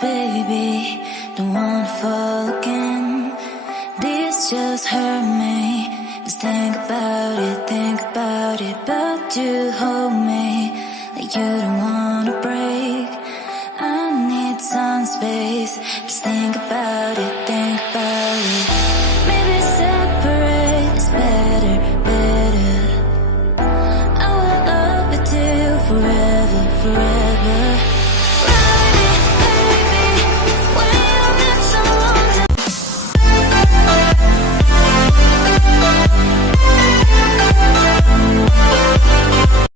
baby, don't wanna fall again. This just hurt me. Just think about it, but you hold me like you don't want